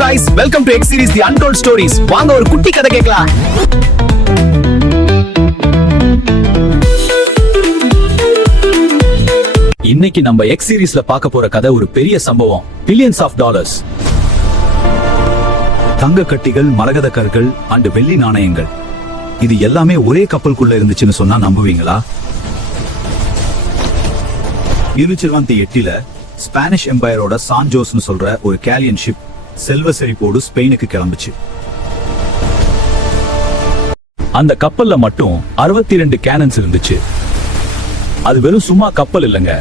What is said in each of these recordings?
guys, welcome to X series The Untold Stories. வாங்க ஒரு குட்டி கதை கேட்கலாம். இன்னைக்கு நம்ம X சீரிஸ்ல பார்க்க போற கதை ஒரு பெரிய சம்பவம். Billions of dollars. தங்க கட்டிகள், மரகத கற்கள் அண்ட் வெள்ளி நாணயங்கள். இது எல்லாமே ஒரே கப்பலுக்குள்ள இருந்துச்சுன்னு சொன்னா நம்புவீங்களா? 1708 ஸ்பானிஷ் எம்பையரோட சான் ஜோஸ்னு சொல்ற ஒரு கேலியன் ஷிப் செல்வ செழிப்போடு ஸ்பெயினுக்கு கிளம்புச்சு. அந்த கப்பல்ல மட்டும் 62 கேனன்ஸ் இருந்துச்சு. அது வெறும் சும்மா கப்பல் இல்லைங்க,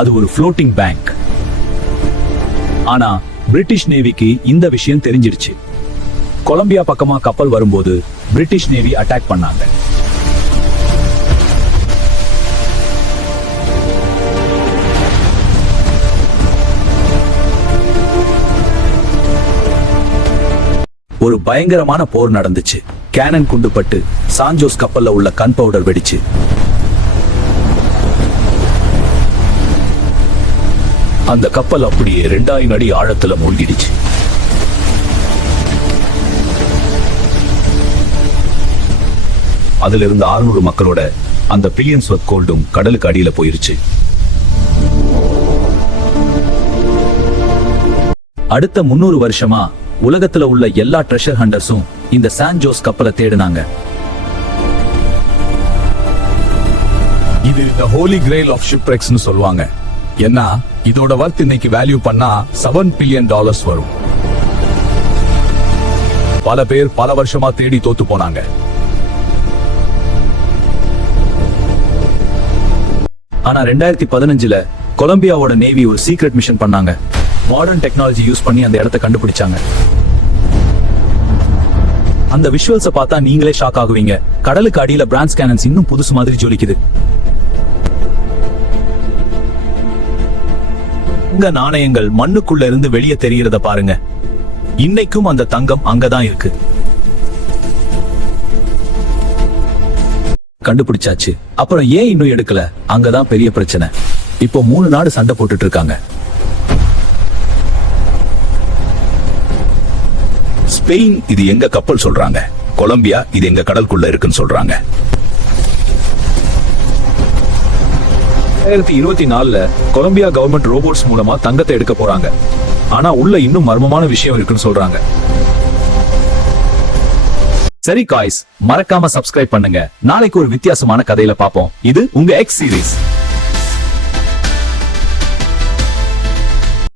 அது ஒரு ஃப்ளோட்டிங் பேங்க். ஆனா பிரிட்டிஷ் நேவிக்கு இந்த விஷயம் தெரிஞ்சிடுச்சு. கொலம்பியா பக்கமா கப்பல் வரும்போது பிரிட்டிஷ் நேவி அட்டாக் பண்ணாங்க. ஒரு பயங்கரமான போர் நடந்துச்சு. கேனன் குண்டுபட்டு சான்ஜோஸ் கப்பல்ல உள்ள கன் பவுடர் வெடிச்சு. அந்த கப்பல் அப்படியே 2000 அடி ஆழத்துல மூழ்கிடுச்சு. அதுல இருந்து 600 மக்களோட அந்த பில்லியன்ஸ் ஒர்த் கோல்டும் கடலுக்கு அடியில போயிருச்சு. அடுத்த 300 வருஷமா உலகத்துல உள்ள எல்லா ட்ரெஷர் ஹண்டர்ஸும் இந்த சான் ஜோஸ் கப்பலை தேடினாங்க. இது the holy grail of shipwrecks னு சொல்வாங்க. ஏன்னா இதோட வர்த் இன்னைக்கு வேல்யூ பண்ணா $7 பில்லியன் வரும். பல பேர் பல வருஷமா தேடி தோத்து போனாங்க. ஆனா 2015ல கொலம்பியாவோட நேவி ஒரு சீக்ரெட் மிஷன் பண்ணாங்க. மாடர்ன் டெக்னாலஜி யூஸ் பண்ணி அந்த இடத்தை கண்டுபிடிச்சாங்க. அந்த விஷுவல்ஸ பார்த்தா நீங்களே ஷாக் ஆகுவீங்க. கடலுக்கு அடியில பிரான்ஸ் கேனன்ஸ் இன்னும் புதுசு மாதிரி ஜொலிக்குது. உங்க நாணயங்கள் மண்ணுக்குள்ள இருந்து வெளியே தெரியறத பாருங்க. இன்னைக்கும் அந்த தங்கம் அங்கதான் இருக்கு. கண்டுபிடிச்சாச்சு. அப்புறம் ஏன் இன்னும் எடுக்கல? அங்கதான் பெரிய பிரச்சனை. இப்போ 3 நாடு சண்டை போட்டுட்டு இருக்காங்க. ஸ்பெயின் இது எங்க கப்பல் சொல்றாங்க, கொலம்பியா இது எங்க கடலுக்குள்ள இருக்குன்னு சொல்றாங்க. 2024ல கொலம்பியா கவர்மெண்ட் ரோபோட்ஸ் மூலமா தங்கத்தை எடுக்க போறாங்க. ஆனா உள்ள இன்னும் மர்மமான விஷயம் இருக்குன்னு சொல்றாங்க. சரி காய்ஸ், மறக்காம சப்ஸ்கிரைப் பண்ணுங்க. நாளைக்கு ஒரு வித்தியாசமான கதையில பாப்போம். இது உங்க X சீரிஸ்.